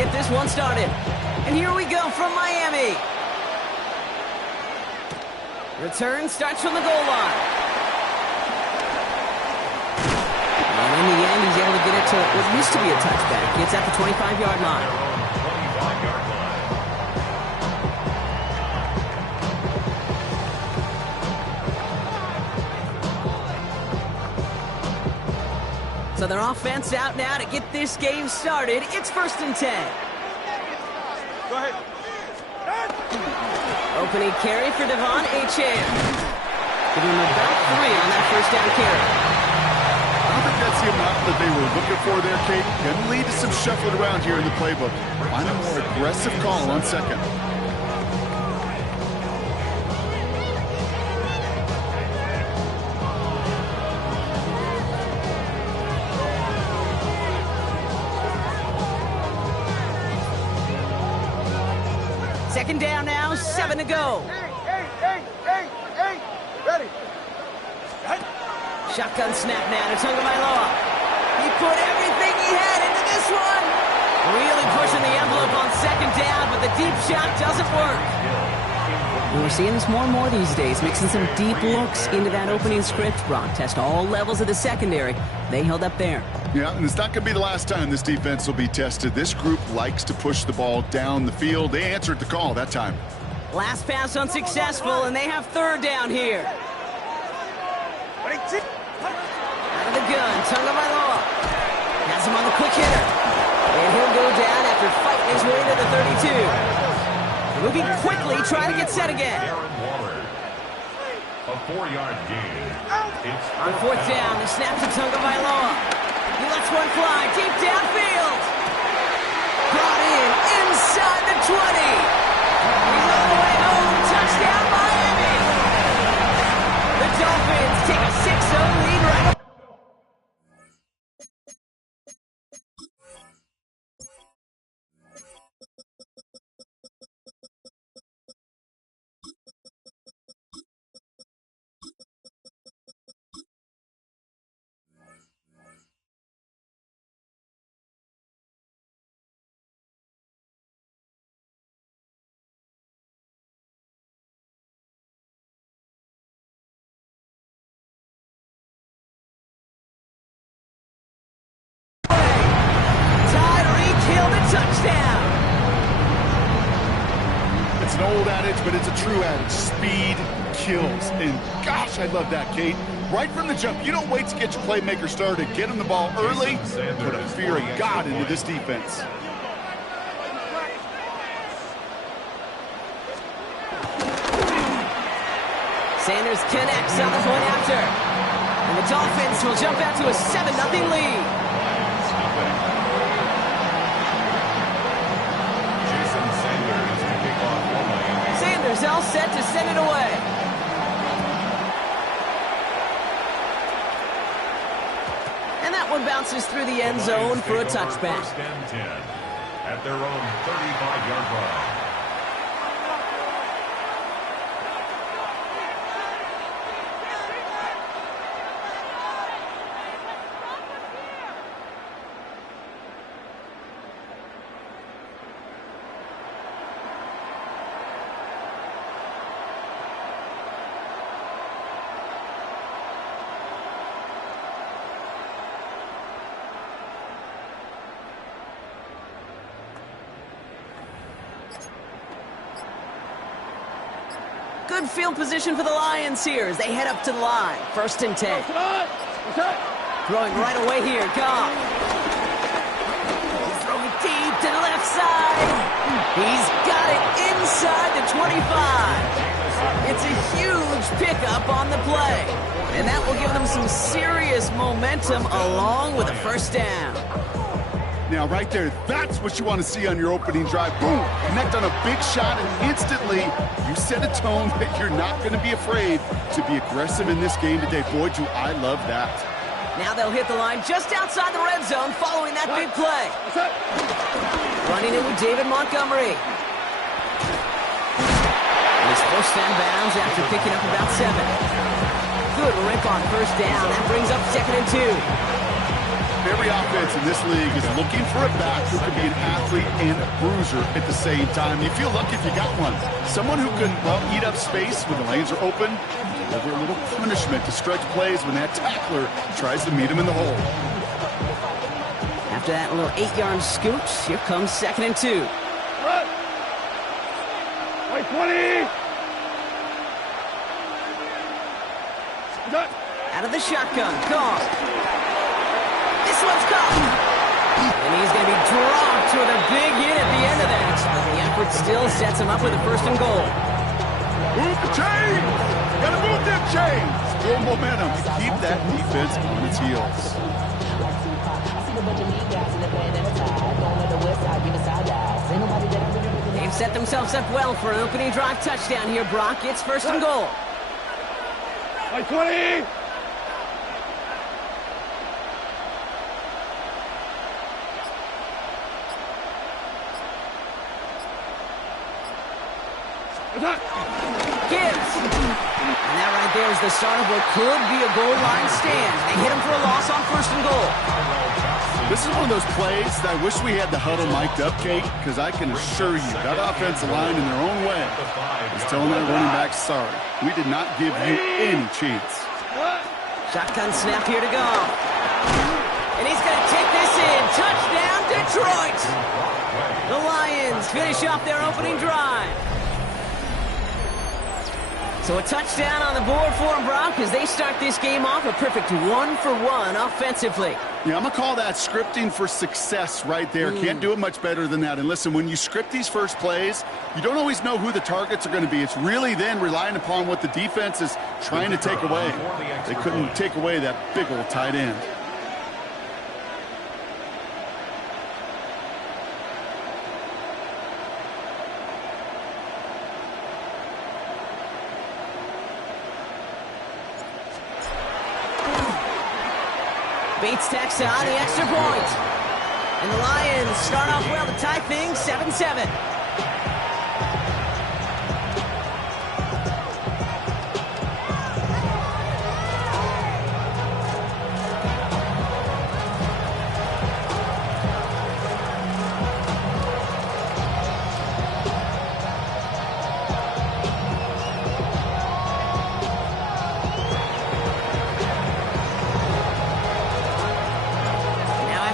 get this one started. And here we go from Miami. Return starts from the goal line. And in the end, he's able to get it to what used to be a touchback. It's at the 25-yard line. So their offense out now to get this game started. It's 1st and 10. Go ahead. Opening carry for Devon Achane. Giving him about 3 on that 1st down carry. I don't think that's the amount that they were looking for there, Kate. Going to lead to some shuffling around here in the playbook. Find a more aggressive call on 2nd. Second down now, 7 to go. Hey, ready. Shotgun snap now to Tagovailoa. He put everything he had into this one. Really pushing the envelope on 2nd down, but the deep shot doesn't work. We're seeing this more and more these days, mixing some deep looks into that opening script. Brock test all levels of the secondary. They held up there. Yeah, and it's not going to be the last time this defense will be tested. This group likes to push the ball down the field. They answered the call that time. Last pass unsuccessful, and they have 3rd down here. Out of the gun, Tagovailoa has him on the quick hitter. And he'll go down after fighting his way to the 32. Moving quickly, trying to get set again. A 4-yard gain. On 4th down, the snap to Tagovailoa. He lets one fly deep downfield. Brought in inside the 20. He's all the way home. Touchdown, Miami. The Dolphins take a 6-0 lead right away. Touchdown! It's an old adage, but it's a true adage. Speed kills. And gosh, I love that, Kate. Right from the jump, you don't wait to get your playmaker started. Get him the ball early, put a fear of God into this defense. Sanders connects on the point after. And the Dolphins will jump out to a 7-0 lead. Sanders all set to send it away. And that one bounces through the end zone for a touchback. 1st and 10 at their own 35-yard line. Good field position for the Lions here as they head up to the line. 1st and 10. Throwing right away here, Goff. Throwing deep to the left side. He's got it inside the 25. It's a huge pickup on the play. And that will give them some serious momentum along with a 1st down. Now, right there, that's what you want to see on your opening drive. Boom! Connect on a big shot, and instantly you set a tone that you're not going to be afraid to be aggressive in this game today. Boy, do I love that. Now they'll hit the line just outside the red zone following that big play. Running in with David Montgomery. And his 1st down bounds after picking up about 7. Good rip on 1st down. That brings up 2nd and 2. Every offense in this league is looking for a back who can be an athlete and a bruiser at the same time. You feel lucky if you got one. Someone who can, well, eat up space when the lanes are open, deliver a little punishment to stretch plays when that tackler tries to meet him in the hole. After that little 8-yard scoot, here comes 2nd and 2. Wait, 20! Out of the shotgun, gone. This one's caught. And he's going to be dropped with a big hit at the end of that. But the effort still sets him up with a 1st and goal. Move the chain! Gotta move that chain! Build momentum to keep that defense on its heels. They've set themselves up well for an opening drive touchdown here, Brock. It's 1st and goal. Wait, 20! Gibbs. And that right there is the start of what could be a goal line stand. They hit him for a loss on 1st and goal. This is one of those plays that I wish we had the huddle mic'd up, Kate, because I can assure you that offensive line in their own way is telling that running back, sorry, we did not give you any chance. Shotgun snap here to go. And he's going to take this in. Touchdown, Detroit. The Lions finish off their opening drive. So a touchdown on the board for them, Brock, as they start this game off a perfect 1-for-1 offensively. Yeah, I'm going to call that scripting for success right there. Can't do it much better than that. And listen, when you script these first plays, you don't always know who the targets are going to be. It's really then relying upon what the defense is trying to take away. They couldn't take away that big old tight end. Bates tacks on the extra point. And the Lions start off well to tie things 7-7.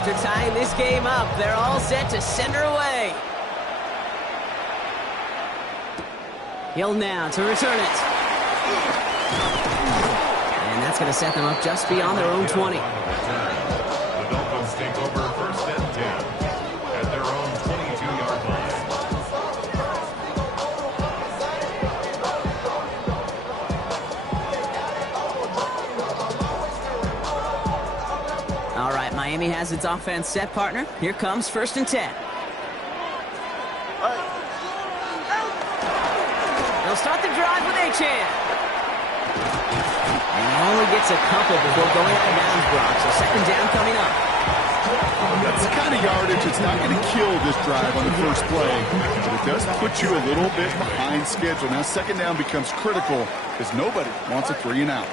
After tying this game up, they're all set to send her away. Hill now to return it. And that's going to set them up just beyond their own 20. The Dolphins take over 1st and 10 at their own 22-yard line. All right, Miami has its offense set, partner. Here comes 1st and 10. They'll start the drive with Achane. And he only gets a couple before going out of bounds, Brock. So 2nd down coming up. That's the kind of yardage that's not going to kill this drive on the first play, but it does put you a little bit behind schedule. Now 2nd down becomes critical because nobody wants a 3 and out.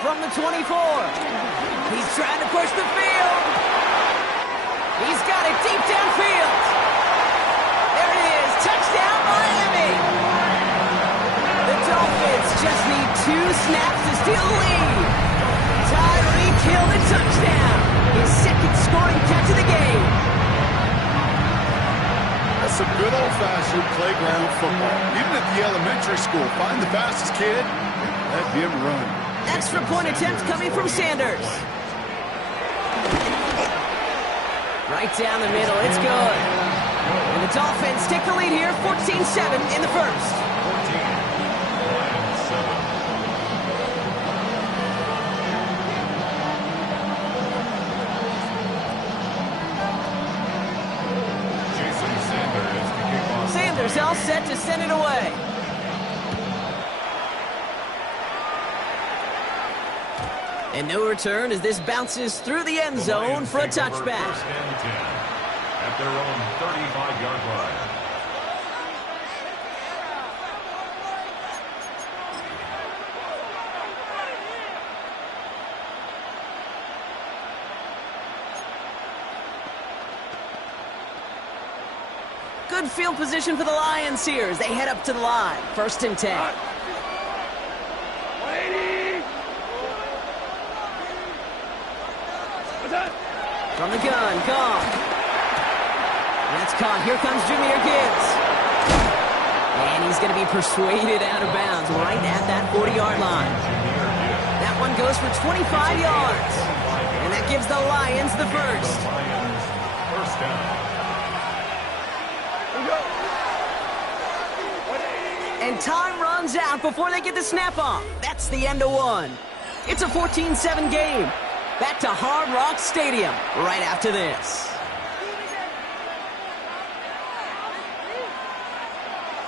From the 24. He's trying to push the field. He's got it deep downfield. There it is. Touchdown, Miami. The Dolphins just need 2 snaps to steal the lead. Tyreek Hill, the touchdown. His 2nd scoring catch of the game. That's some good old-fashioned playground football. Even at the elementary school, find the fastest kid, let him run. Extra point attempt coming from Sanders. Right down the middle, it's good. And the Dolphins take the lead here, 14-7 in the first. 14. Sanders all set to send it away. And no return as this bounces through the end zone for a touchback. 1st and 10 at their own 35-yard line. Good field position for the Lions here as they head up to the line. 1st and 10. 180. From the gun, gone. That's caught. Here comes Jahmyr Gibbs. And he's going to be persuaded out of bounds right at that 40-yard line. That one goes for 25 yards. And that gives the Lions the first. First down. And time runs out before they get the snap off. That's the end of one. It's a 14-7 game. Back to Hard Rock Stadium right after this.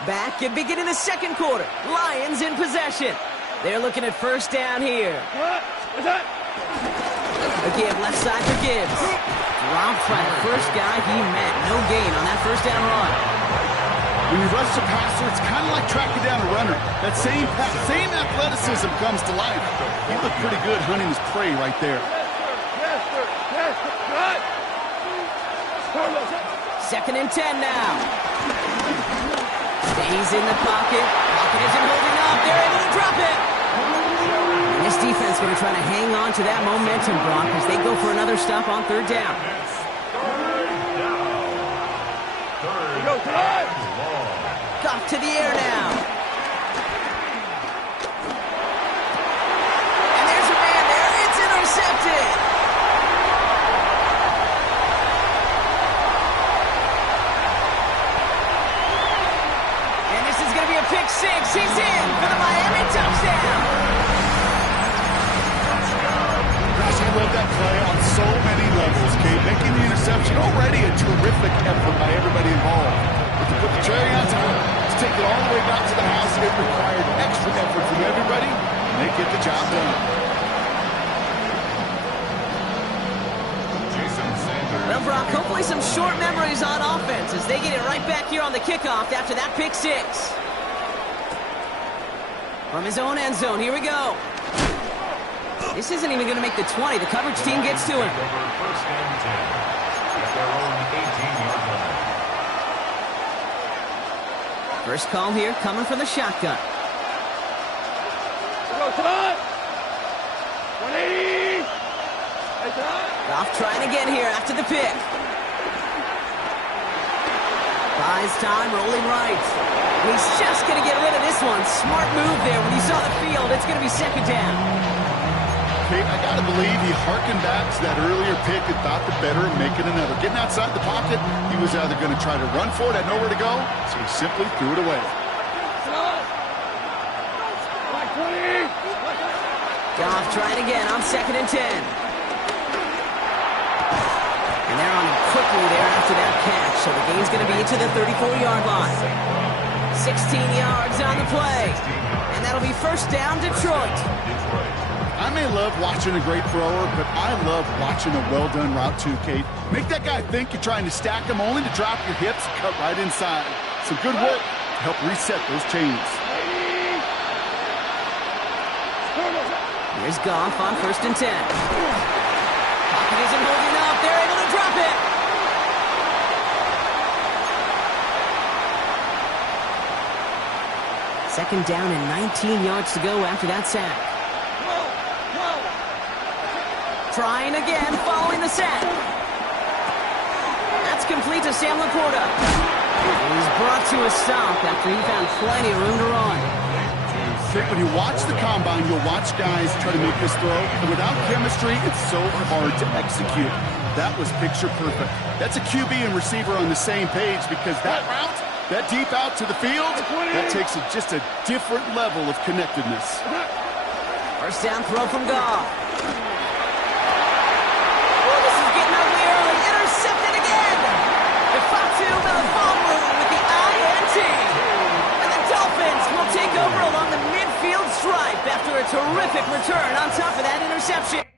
Back at beginning the second quarter. Lions in possession. They're looking at 1st down here. Again, left side for Gibbs. Dropped by the first guy he met. No gain on that 1st down run. When you rush the passer, it's kind of like tracking down a runner. That same athleticism comes to life. He looked pretty good hunting his prey right there. Second and 10 now. Stays in the pocket. Pocket isn't holding up. They're able to drop it. And this defense going to try to hang on to that momentum, Brock, as they go for another stop on 3rd down. Off to the air now. And there's a man there. It's intercepted. And this is going to be a pick 6. He's in for the Miami touchdown. Gosh, I love that play on so many levels, Kate. Making the interception already a terrific effort by everybody involved. But to put the cherry on top, to take it all the way back to the house, it required extra effort from everybody, and they get the job done. Well, Brock, hopefully some short memories on offense as they get it right back here on the kickoff after that pick 6. From his own end zone, here we go. This isn't even going to make the 20. The coverage team gets to him. 1st and 10 at their own 18-yard line. First call here coming from the shotgun. 180. Goff trying again here after the pick. Buys time, rolling right. And he's just going to get rid of this one. Smart move there when he saw the field. It's going to be 2nd down. Kate, I got to believe he harkened back to that earlier pick and thought the better of making another. Getting outside the pocket, he was either going to try to run for it, had nowhere to go, so he simply threw it away. Goff trying again on 2nd and 10. And they're on him quickly there after that catch, so the gain's going to be to the 34-yard line. 16 yards on the play, and that'll be 1st down, Detroit. I may love watching a great thrower, but I love watching a well-done route too, Kate. Make that guy think you're trying to stack him only to drop your hips and cut right inside. Some good work to help reset those chains. Here's Goff on 1st and 10. Pocket isn't holding up. They're able to drop it. Second down and 19 yards to go after that sack. Trying again, following the sack. That's complete to Sam Laporta. He's brought to a stop after he found plenty of room to run. When you watch the combine, you'll watch guys try to make this throw, and without chemistry, it's so hard to execute. That was picture perfect. That's a QB and receiver on the same page because that route, that deep out to the field, that takes just a different level of connectedness. First down throw from Goff. Oh, this is getting ugly early. Intercepted again. Defatu Melifonwu with the INT. And the Dolphins will take over along the midfield stripe after a terrific return on top of that interception.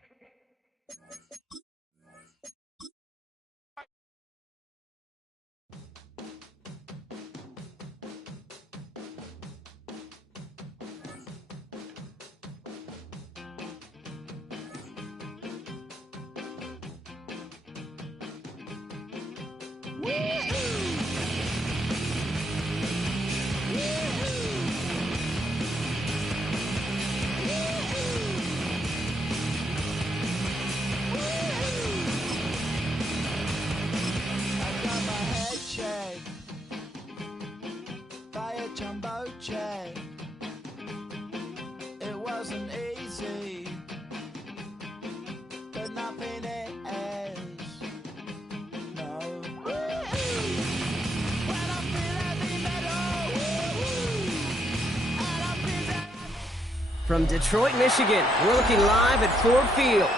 From Detroit, Michigan, we're looking live at Ford Field.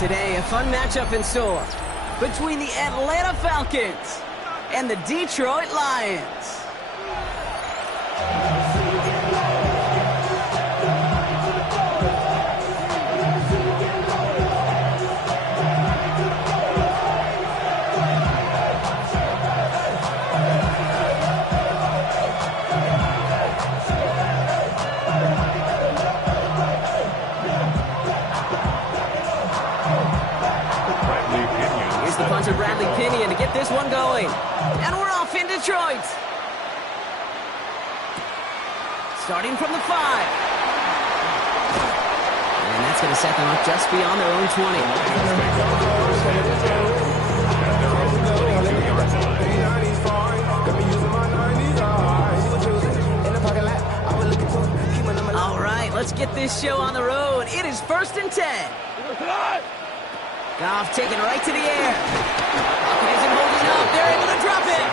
Today, a fun matchup in store between the Atlanta Falcons and the Detroit Lions. Bradley Pinion to get this one going. And we're off in Detroit. Starting from the 5. And that's going to set them up just beyond their own 20. All right, let's get this show on the road. It is 1st and 10. Goff taken right to the air. Falcons isn't holding up. They're able to drop it.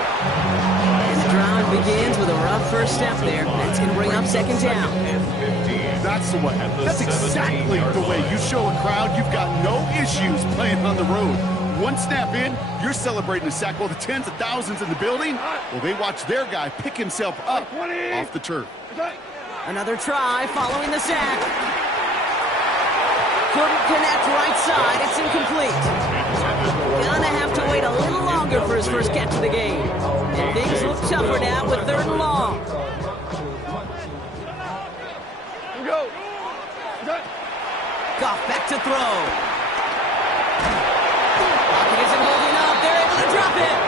And the drive begins with a rough first step there. That's going to bring up 2nd down. That's the way. That's exactly the way you show a crowd you've got no issues playing on the road. One snap in, you're celebrating a sack. Well, the tens of thousands in the building, well, they watch their guy pick himself up off the turf. Another try following the sack. Couldn't connect right side. It's incomplete. Gonna have to wait a little longer for his first catch of the game. And things look tougher now with 3rd and long. Go. Goff back to throw. Pocket isn't holding up. They're able to drop it.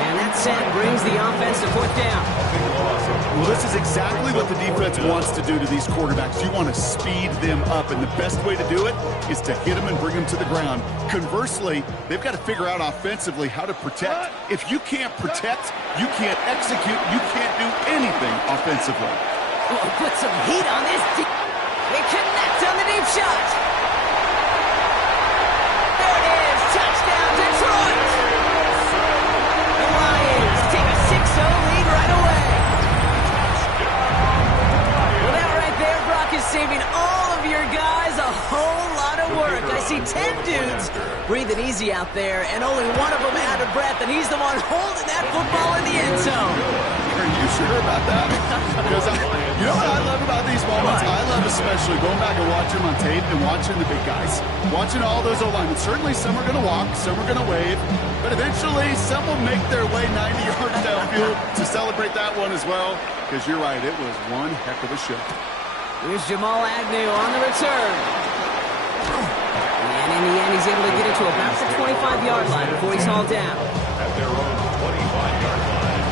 And that sack brings the offense to 4th down. Well, this is exactly what the defense wants to do to these quarterbacks. You want to speed them up, and the best way to do it is to hit them and bring them to the ground. Conversely, they've got to figure out offensively how to protect. If you can't protect, you can't execute, you can't do anything offensively. Oh, put some heat on this. They connect on the deep shot. There it is. Touchdown, Detroit. The Lions take a 6-0 lead right away. Is saving all of your guys a whole lot of work. I see 10 dudes breathing easy out there, and only one of them out of breath, and he's the one holding that football in the end zone. Are you sure about that? Because you know what I love about these moments? I love especially going back and watching them on tape and watching the big guys. Watching all those O-linemen. Certainly some are going to walk, some are going to wave, but eventually some will make their way 90 yards downfield to celebrate that one as well. Because you're right, it was one heck of a show. Here's Jamal Agnew on the return. And in the end, he's able to get it to about the 25-yard line before he's hauled down. At their own 25-yard line.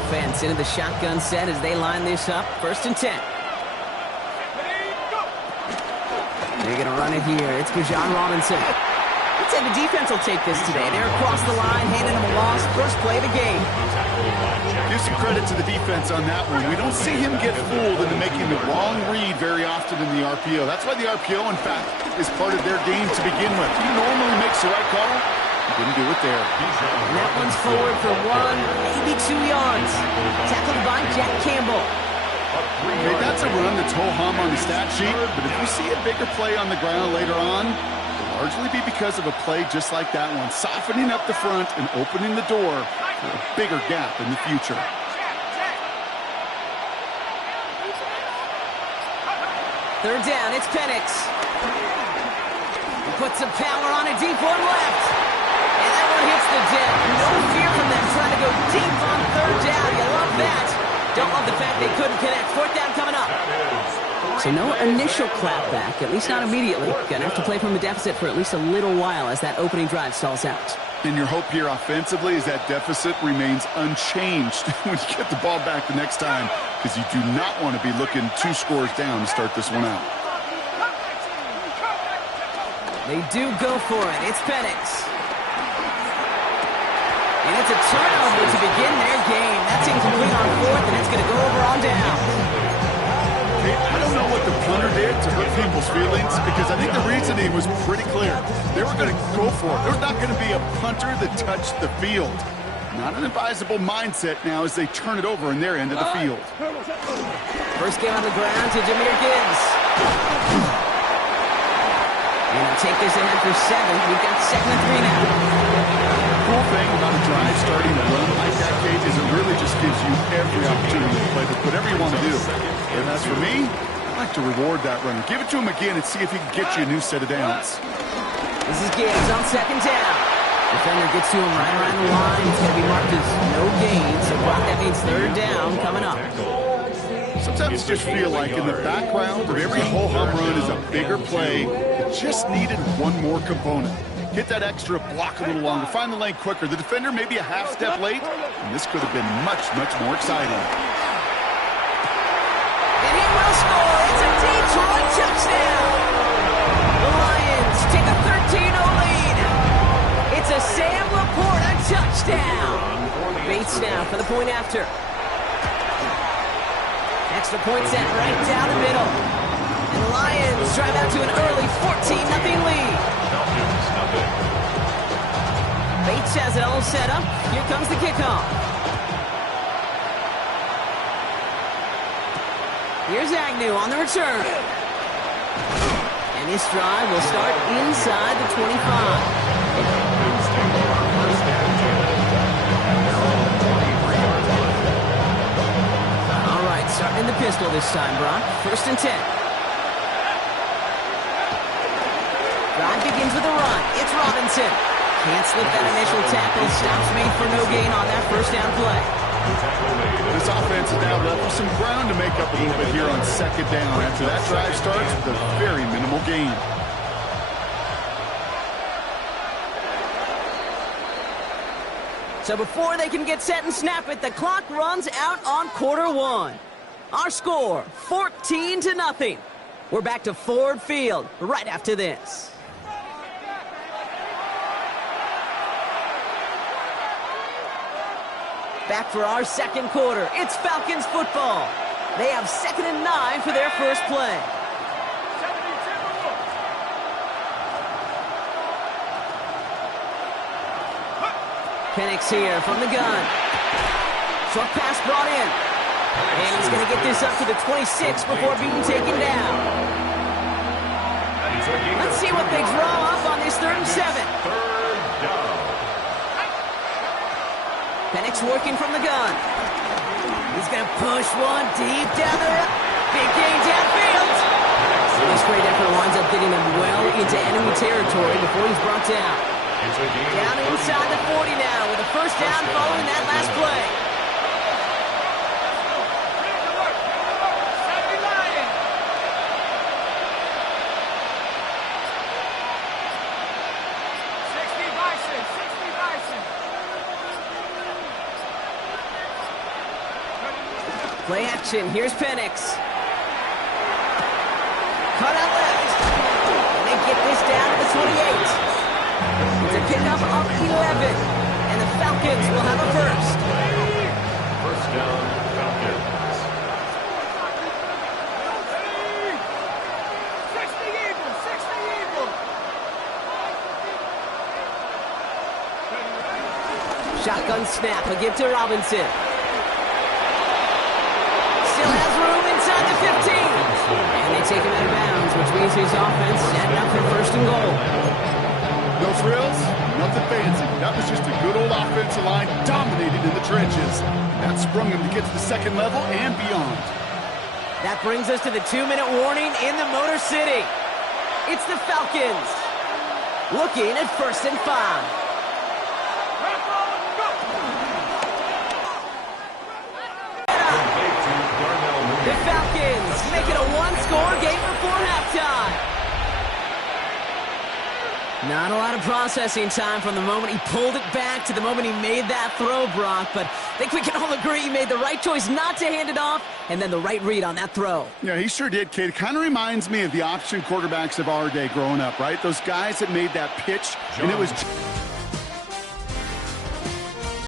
Offense into the shotgun set as they line this up. 1st and 10. They're going to run it here. It's Bijan Robinson. Let's say the defense will take this today. They're across the line, handing them a loss. First play of the game. Give some credit to the defense on that one. We don't see him get fooled into making the wrong read very often in the RPO. That's why the RPO, in fact, is part of their game to begin with. He normally makes the right call. He didn't do it there. And that one's forward for 1, maybe 2 yards. Tackled by Jack Campbell. Okay, that's a run that's ho-hum on the stat sheet, but if you see a bigger play on the ground later on, it'll largely be because of a play just like that one, softening up the front and opening the door for a bigger gap in the future. Third down, it's Penix. He puts some power on a deep one left. And that one hits the deck. No fear from them trying to go deep on 3rd down. You love that. Don't love the fact they couldn't connect. 4th down coming up. So no initial clapback, at least not immediately. Gonna have to play from a deficit for at least a little while as that opening drive stalls out. And your hope here offensively is that deficit remains unchanged when you get the ball back the next time, because you do not want to be looking 2 scores down to start this one out. They do go for it. It's Penix. And it's a turnover to begin their game. That's incomplete on 4th, and it's going to go over on down. I don't know what the punter did to hurt people's feelings, because I think the reasoning was pretty clear. They were going to go for it. There's not going to be a punter that touched the field. Not an advisable mindset now as they turn it over in their end of the field. First game on the ground to Jameer Gibbs. And he'll take this ahead for 7. We've got 2nd and 3 now. Cool thing about a drive starting to run like that, Cage, is it really just gives you every opportunity to play with whatever you want to do. And as for me, I like to reward that runner. Give it to him again and see if he can get you a new set of downs. This is Gibbs on 2nd down. Defender gets to him right around the line. It's going to be marked as no gain. So that means 3rd down coming up. Sometimes I just feel like in the background of every ho-hum run is a bigger play. It just needed one more component. Hit that extra block a little longer, find the lane quicker. The defender maybe a half step late, and this could have been much, much more exciting. And he will score. It's a Detroit touchdown. The Lions take a 13-0 lead. It's a Sam Laporta touchdown. Bates now for the point after. Extra point set right down the middle. And the Lions drive out to an early 14-0 lead. Bates has it all set up. Here comes the kickoff. Here's Agnew on the return. And this drive will start inside the 25. Starting the pistol this time, Brock. 1st and 10. Drive begins with a run. It's Robinson. Can't slip that initial tackle. Stops made for no gain on that 1st down play. This offense is now left with some ground to make up a little bit here on 2nd down after that drive starts with a very minimal gain. So before they can get set and snap it, the clock runs out on quarter 1. Our score, 14-0. We're back to Ford Field right after this. Back for our 2nd quarter. It's Falcons football. They have 2nd and 9 for their first play. Penix here from the gun. Short pass brought in. And he's going to get this up to the 26 before being taken down. Let's see what they draw up on this 3rd and 7. Penix working from the gun. He's going to push one deep down the road. Big gain downfield. This great effort winds up getting them well into enemy territory before he's brought down. Down inside the 40 now with a 1st down following that last play. Play action. Here's Penix. Cut out left. And they get this down to the 28. It's a pickup of 11. And the Falcons will have a 1st. 1st down, Falcons. 60 Eagles. Shotgun snap. A give to Robinson. Still has room inside the 15. And they take him out of bounds, which means his offense setting up for 1st and goal. No frills, nothing fancy. That was just a good old offensive line dominating in the trenches. That sprung him to get to the 2nd level and beyond. That brings us to the 2-minute warning in the Motor City. It's the Falcons looking at 1st and 5. The Falcons make it a 1-score game before halftime. Not a lot of processing time from the moment he pulled it back to the moment he made that throw, Brock. But I think we can all agree he made the right choice not to hand it off and then the right read on that throw. Yeah, he sure did, Kate. It kind of reminds me of the option quarterbacks of our day growing up, right? Those guys that made that pitch, and it was...